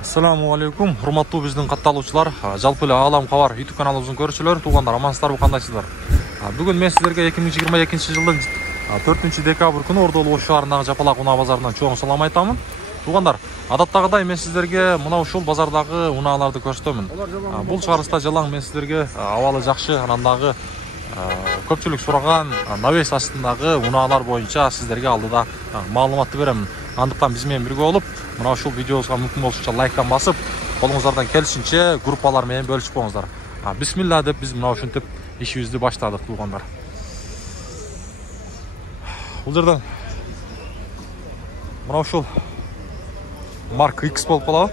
Assalamu alaikum, hurmattуу биздин катталуучулар, жалпы эле Аалам кабар YouTube каналыбыздын көрүүчүлөрү, туугандар, амансыздарбы, кандайсыздар? Бүгүн мен сиздерге 2022 жылдын 4-декабрь күнү Ордолуу Ош шаарындагы Жапалак унаа базарынан чоң салам айтамын. Туугандар, адаттагыдай мен сиздерге мына ушул базардагы унааларды көрсөтөмүн. Бул чыгарылышта жалаң мен сиздерге абалы жакшы, анандагы көпчүлүк сураган навес астындагы унаалар боюнча сиздерге алдыда маалыматты беремин. Андыктан биз менен бирге болуп, мына ушул видеобузга мүмкүн болушунча лайктан басып, колуңуздардан келишинче группалар менен бөлүшүп коюңуздар. Бисмилла деп биз мына ушинтип ишибизди баштадык, туугандар. Бул жерден мына ушул Mark X болуп калабы.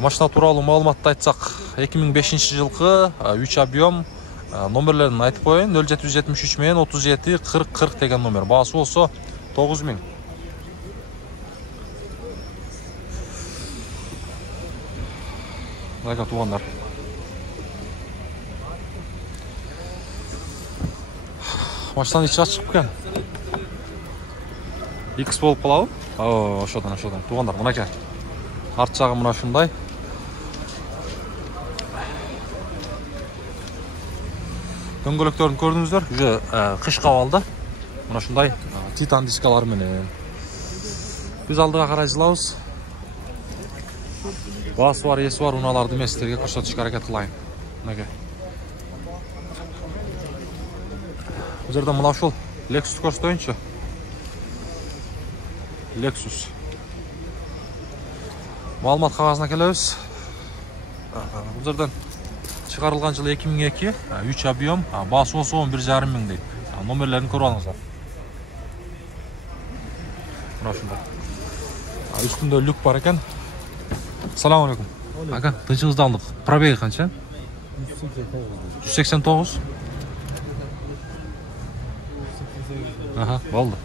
Машина тууралуу маалыматты айтсак, 2005 жылкы 3 объем, номерлерин айтып коеюн. 0773 менен 37 40 40 деген номер. Баасы болсо 9000. Мына туугандар. Машинанын ичи ачык экен. X болуп калабы? Ошодон. Туугандар, мынакей. Арт жагы мына ушундай. Дөңгөлөктөрүн көрдүңүздөр, уже кышка абалда. Мына ушундай титан дискалар менен. Биз алдыга карай жылабыз. Баасы бар, эси бар унааларды мен сиздерге көрсөтүшкө аракет кылайын. Мынакей. Бул жерде мына ушул Lexus көрсөтөйүнчү. Lexus. Маалымат кагазына келебиз. Бул жерден чыгарылган жылы 2002, 3 объем, баасы болсо 11,5 миң дейт. Номерлерин көрүп алыңыздар. Мына ушундай. Үстүндө люк бар экен. Assalamu alaikum. Aka, тынчыңызды алдык. Пробеги канча? 189. Аха, болду.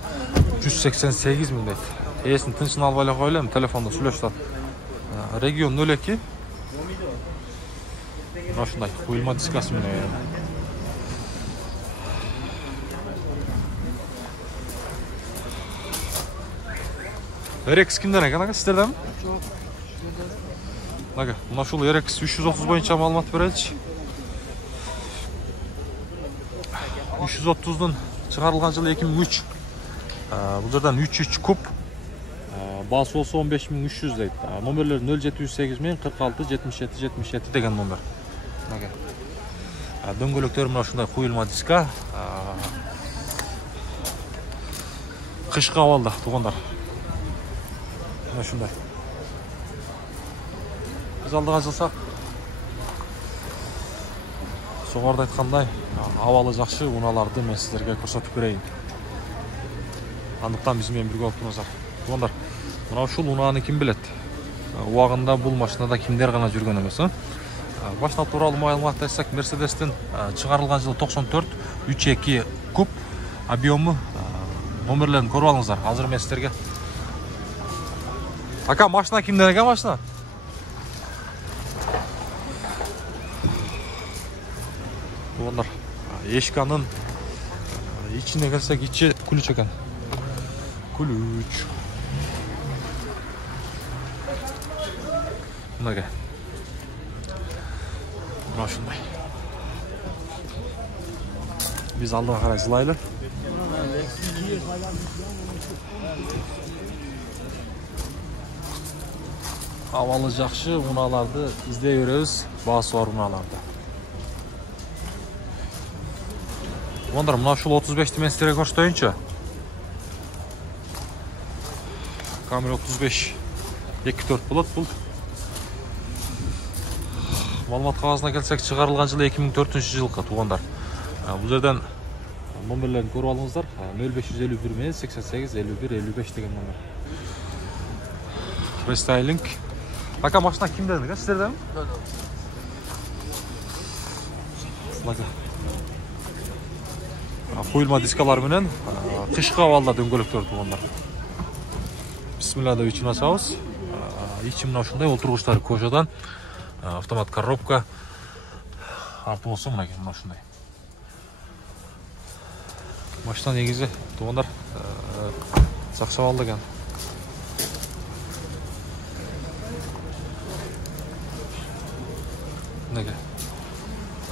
188 миң дейт. Эсин тынчын алып эле коелу, телефондо сүйлөшүп атат. Регион 02. Мына ушундай куюлма дискасы менен. RX кимден экен, ага, сиздерденби? Мына ушул RX 330 боюнча маалымат береличи. 330дун чыгарылган жылы 2003. Бул жерден 33 куб. Баасы болсо 15300 дейт. Номерлери 0708 менен 46 77 77 деген номер. Мына. Дөңгөлөктөр мына ушундай куюлма диска. Кышка абалда, туугандар. Мына ушундай. Биз алдыга жылсак, жогоруда айткандай, абалы жакшы унааларды мен сиздерге көрсөтүп берейин. Андыктан биз менен бирге болуп туруңуздар. Туугандар, мына ушул унааны ким билет? Убагында бул машинада кимдер гана жүргөн эмес, Машина тууралуу маалымат айтсак, Mercedes'тин чыгарылган жылы 94, 32 куб, объему, номерлерин көрүп алыңыздар. Азыр мен сиздерге. Ака, машина кимден экен машина? Туугандар, эшканын ичине келсек, ичи күлүч экен. Күлүч. Мынакей. Мына ушундай. Биз алдыга карай жылайлы. Абалы жакшы унааларды издей беребиз, баасы бар унааларды. Туугандар, мына ушул 35-ти мен сиздерге көрсөтөйүнчү. Камера 35 2.4 болот бул. Маалымат кагазына келсек, чыгарылган жылы 2004-жылкы, туугандар. Бул жерден номерлерин көрүп алыңыздар. 0551 менен 88 51 55 деген номер. Рестайлинг. Ака, машина кимден экен? Сиздерденби? Мына. Коюлма дискалар менен кышкы абалда дөңгөлөктөр туугандар. Бисмилла деп ичин ачабыз. Ичи мына ушундай, олтургучтары кожадан, автомат коробка. Арты болсо мына мына ушундай. Машина негизи туугандар жакшы абалда экен. Неге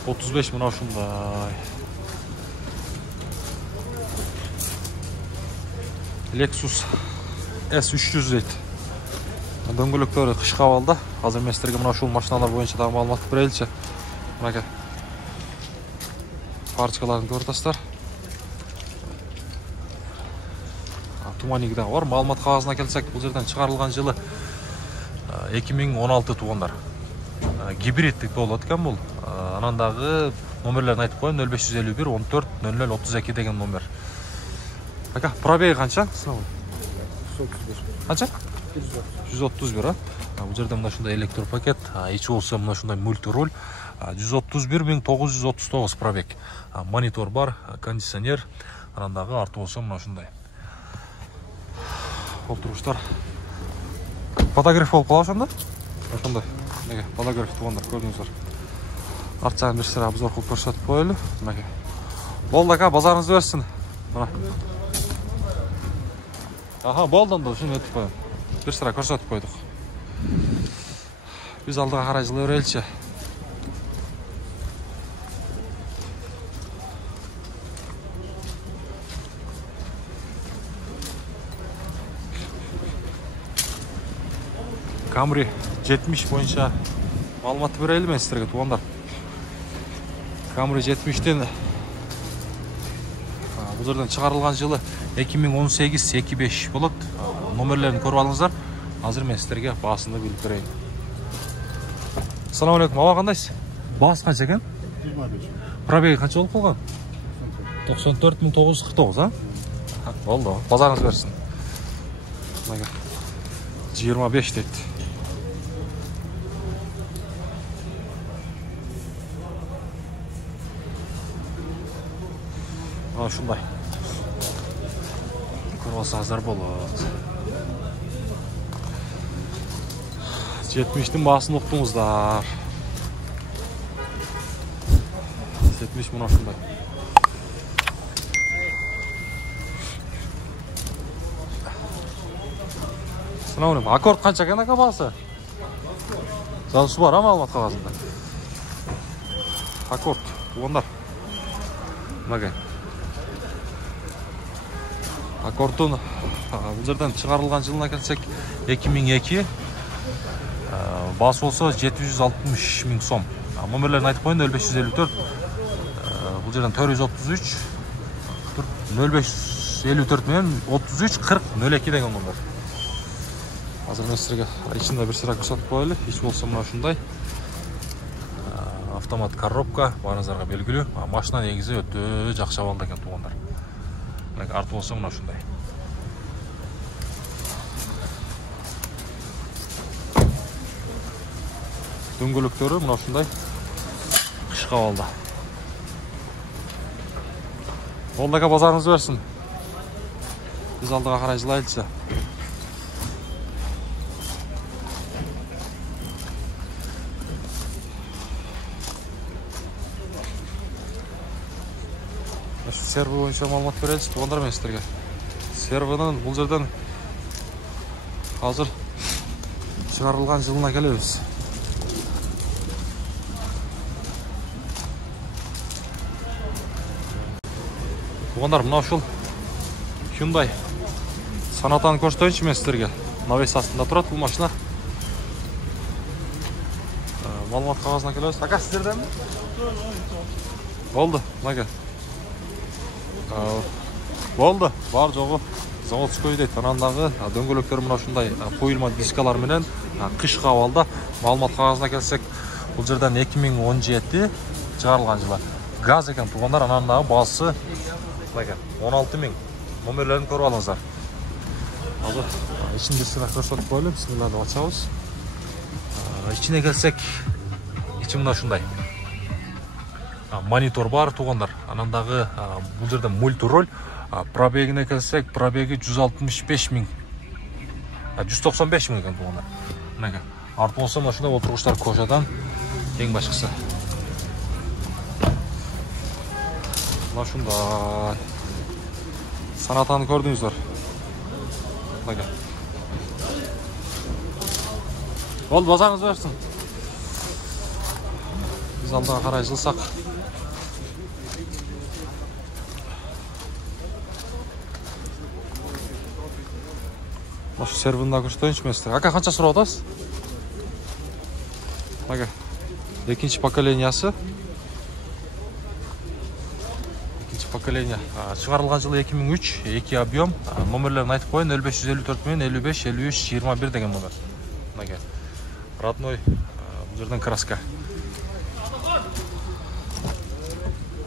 35 мына ушундай. Lexus S300 дейт. Дөңгөлөктөрү кышкы абалда. Азыр мен силерге мына ушул машиналар боюнча дагы маалымат береличи. Мына парчкаларын көрүп атасыздар. Туманиги дагы бар. Маалымат кагазына келсек, бул жерден чыгарылган жылы 2016 туугандар. Гибриддик болот экен бул. Анан дагы номерлерин айтып коеюн: 0551 14 00 32 деген номер. Ака, пробеги канча? 131. Канча? 131, а? Бул жерде мына ушундай электр пакет, ичи болсо мына ушундай мультируль. 131.939 пробег. Монитор бар, кондиционер, анан дагы арты болсо мына ушундай. Олтургучтар подогрев болуп калат ошондо. Ошондой. Неге подогрев туугандар, көрдүңүздөр. Арт жагын бир сыра обзор кылып көрсөтүп коелу. Мынакей. Болду ака, базарыңызды берсин. Мына. Аха, болду анда, ушуну өтүп коеюн. Бир сыра көрсөтүп койдук. Биз алдыга карай жылы береличи. Camry 70 боюнча маалымат берели мен силерге туугандар. Camry 70тен бул жерден чыгарылган жылы 2018-25 болот. Номерлерин көрүп алыңыздар. Азыр мен силерге баасын билип берейин. Ассаламу алейкум, аба кандайсыз? Баасы канча экен? 25. Пробеги канча болуп калган? 94.949, а? Болду, базарыңыз берсин. 25 дейт. Ушундай. Көрүп алсаңыздар болот. 70тин баасын уктуңуздар. 70 мына ушундай. Сынауым, аккорд канча экен ака баасы? Жазуусу бар, маалымат кагазында. Аккорд, туугандар. Мага. Аккордун бул жерден чыгарылган жылына келсек 2002. Баасы болсо 760 миң сом. Номерлерин айтып коеюн: 0554 бул жерден 433 0554 менен 33 40 02 деген номер. Азыр мен силерге ичинде бир сыра көрсөтүп коелу. Ич болсо мына ушундай. Автомат коробка, баарыңыздарга белгилүү. Машина негизи өтө жакшы абалда экен туугандар. Арты болсо мына ушундай. Дөңгөлөктөрү мына ушундай кышкы абалда. Болду ака, базарыңыз берсин. Биз алдыга карай жылайлычы. Серві боюнча маалымат береличи туугандар мен силерге. Сервинин бул жерден азыр чыгарылган жылына келебиз. Туугандар, мына ушул Hyundai Sonatаны көрсөтөйүнчү мен силерге. Навес астында турат бул машина. Маалымат кагазына келебиз. Ака, сиздерденби? Болду, мага. Болду, бар жогу заводской дейт. Анан дагы дөңгөлөктөр мына ушундай коюлма дискалар менен кышкы абалда. Маалымат кагазына келсек, бул жерден 2017 чыгарылган жылы. Газ экен туугандар, анан дагы баасы 16 миң. Номерлерин көрүп алыңыздар. Азыр ичинде сыра көрсөтүп коелу. Бисмилла деп ачабыз. Ичине келсек, ичи мына ушундай. монитор бар туугандар. Анан дагы бул жерде мультироль. Пробегине келсек, пробеги 165 миң. 195 миң экен туугандар. Мынакей. Арты болсо мына ушундай отургучтар кожадан эң башкысы. Мына ушундай. Санатаны көрдүңүздөр. Мынакей. Бол базарыңыз берсин. Biz aldыга карай жылсак. Машу сервинда көрсөтөйүнчү мен сизге. Ака канча сурап атасыз? Ака. Экинчи поколениясы. Экинчи поколение. Чыгарылган жылы 2003, 2 объем. Номерлерин айтып коеюн: 0554 менен 55 53 21 деген номер. Мынакей. Родной бул жерден краска.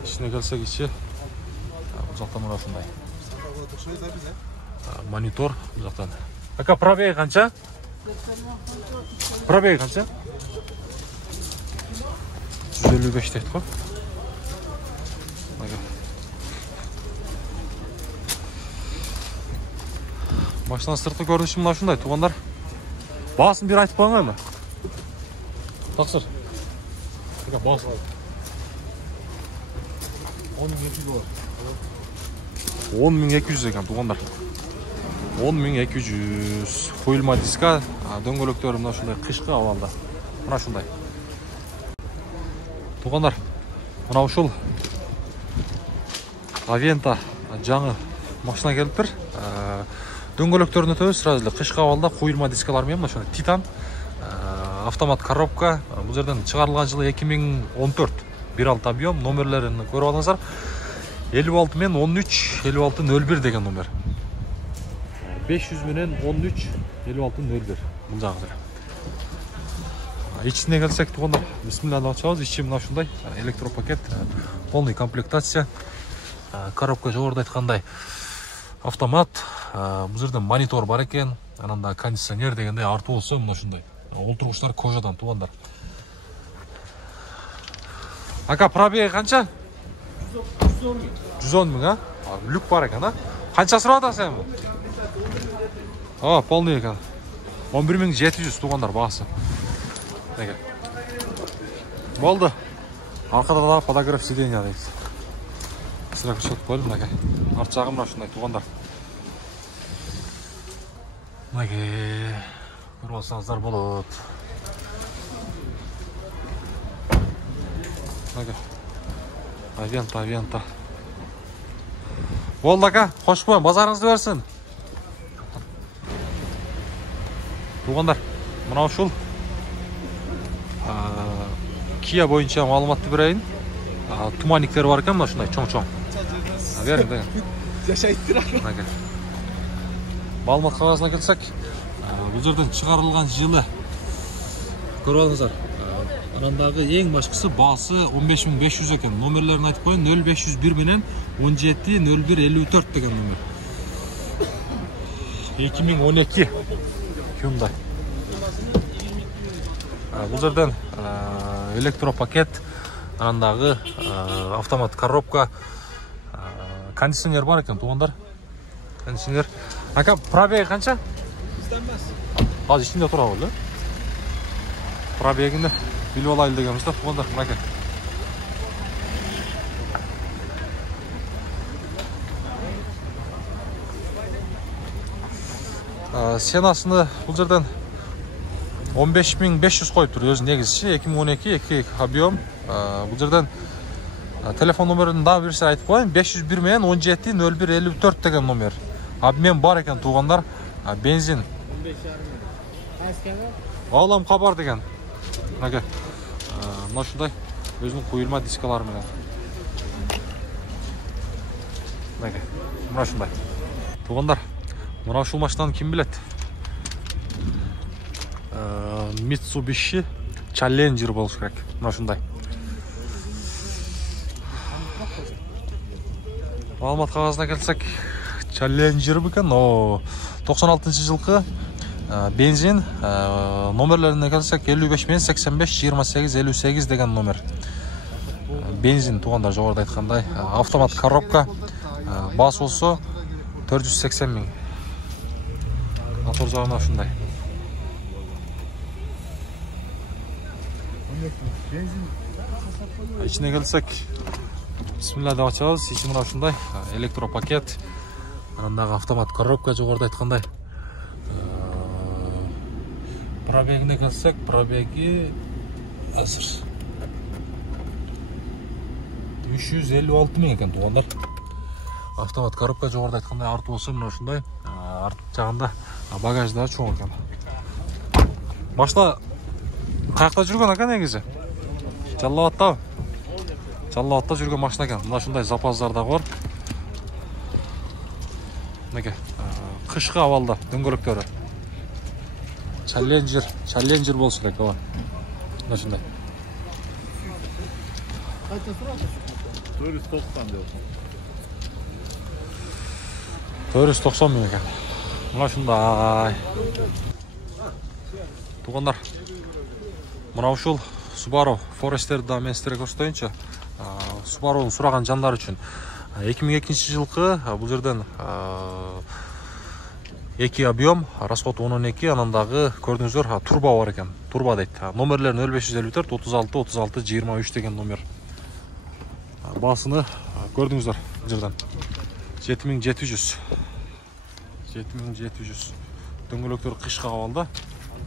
İçine gelsek içi uzaktan orasındayım. Monitör uzaktan. Aka pробеги kança? Pробеги kança? 155 deydi koy. Baştan sırtı görünüşüm mına şunday tuğanlar. Bağısın bir aytıp koyun mı? Taksır. Aka bağısı. 10.200 ekan tuğanlar. 10.200 koyulma diska, döngölöktörü mына şunday kışkı avalda. Mına şunday. Tuğanlar, mına uşul Aventa жаңы машина келиптир. Döngölöktөрүн өтөбүз, сразу эле кышкы авалда коюлма дискалар менен мына ушундай Титан автомат коробка. Бул жерден чыгарылган жылы 2014. 1.6 объем, номерлерин көрүп алыңыздар. 56 менен 13 5601 деген номер. 500 менен 13 5601 бул жагы. İçine gelsek тугандар, бисмилlah деп ачабыз. Ичи мына ушундай электропакет, полный комплектация. Коробка жогоруда айткандай автомат. Бул жерде монитор бар экен. Анан да кондиционер дегендей арты болсо мына ушундай. Олтургучтар кожадан тугандар. Aka pробеги kança? 110 ming ha? Lük var ekan ha? Kança surap atасың эми? Полный ekan. 11.700 тугандар багысы. Неге? Болду. Аркада да фотограф сиденья дейт. Сыра көрсөтүп койдум мынакей. Арт жагы мына ушундай тугандар. Мынакей. Көрүп алсаңыздар болот. Авента. Болду ака, кош коюн, базарыңызды берсин. Тугандар, мына ушул Kia боюнча маалыматты берейин. Туманниктер бар экен, мына ушундай чоң-чоң. Бериң. Жашайттыр. Маалымат кагазына келсек, бул жерден чыгарылган жылы көрүп алыңыздар. Анандагы эң башкысы баасы 15.500 экен. Номерлерин айтып коеюн: 0501 менен 170154 деген номер. 2012 Hyundai. Бул жерден электропакет, анандагы автомат коробка, кондиционер бар экен тугандар. Кондиционер. Ака пробеги канча? Азыр ичинде турабы эле. Пробегини билип алайлы дегенбиз да тугандар. Мынакей. Сенасыны бул жерден 15.500 коюптур өзү негизчи. 2012 2 объем. Бул жерден телефон номерин дагы бир айтып коеюн: 501 менен 170154 деген номер. Обмен бар экен тугандар. Бензин 15.5. Алам кабар деген. Мынакей. Мына ушундай өзүнүн коюлма дискалары менен. Мынакей. Мына ушундай. Тугандар, мына ушул машинаны ким билет? Mitsubishi Challenger болуш керек. Мына ушундай. Маалымат кагазына келсек, Challenger бекен. 96-жылкы бензин. Номерлерине келсек, 55 менен 85 28 58 деген номер. бензин туғандар жоғарыда айтқандай. Автомат коробка, бас болса 480 мың. Мотор жағына ушундай. İçine gelsek, Bismillah деп açabыз. İçi мына ушундай, электропакет, анандагы автомат коробка жоғарыда айткандай. Пробегине келсек, пробеги азыр 356 мың екен туғандар. Автомат коробка жоғарыда айткандай арты болса мына ушундай, арт жагында багажда чоң екен. Башта каякта жүргөн экен негизи? Жалал Абадта жүргөн машина екен. Мына ушундай запаздар да бар. Мынакей, кышкы абалда дөңгөлөктөрү. Challenger болсун керек ала. Мына ушундай. 490 мың екен. Мына ушундай. Туғандар, мына ушул Subaru Forester'di да мен сіздерге көрсөтөйүнчү. Subaru'нун сураган жандар үчүн 2002 жылкы бул жерден 2 объем, расход 12, анандагы көрдүңүздөр турбо бар экен. Турбо дейт. Номерлерин 0554 36 36 23 деген номер. Басыны көрдүңүздөр бул жерден. 7700. Дөңгөлөктөр кышкы абалда,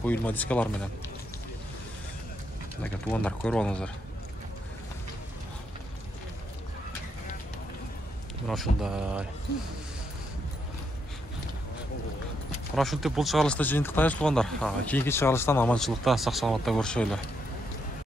коюлма дискалар менен. Мынакей тугандар, көрүп алыңыздар. Мына ушундай. Мына ушинтип бул чыгарылышта жыйынтыктайбыз тугандар. Кийинки чыгарылыштан аманчылыкта, сак саламатта көрүшөлү.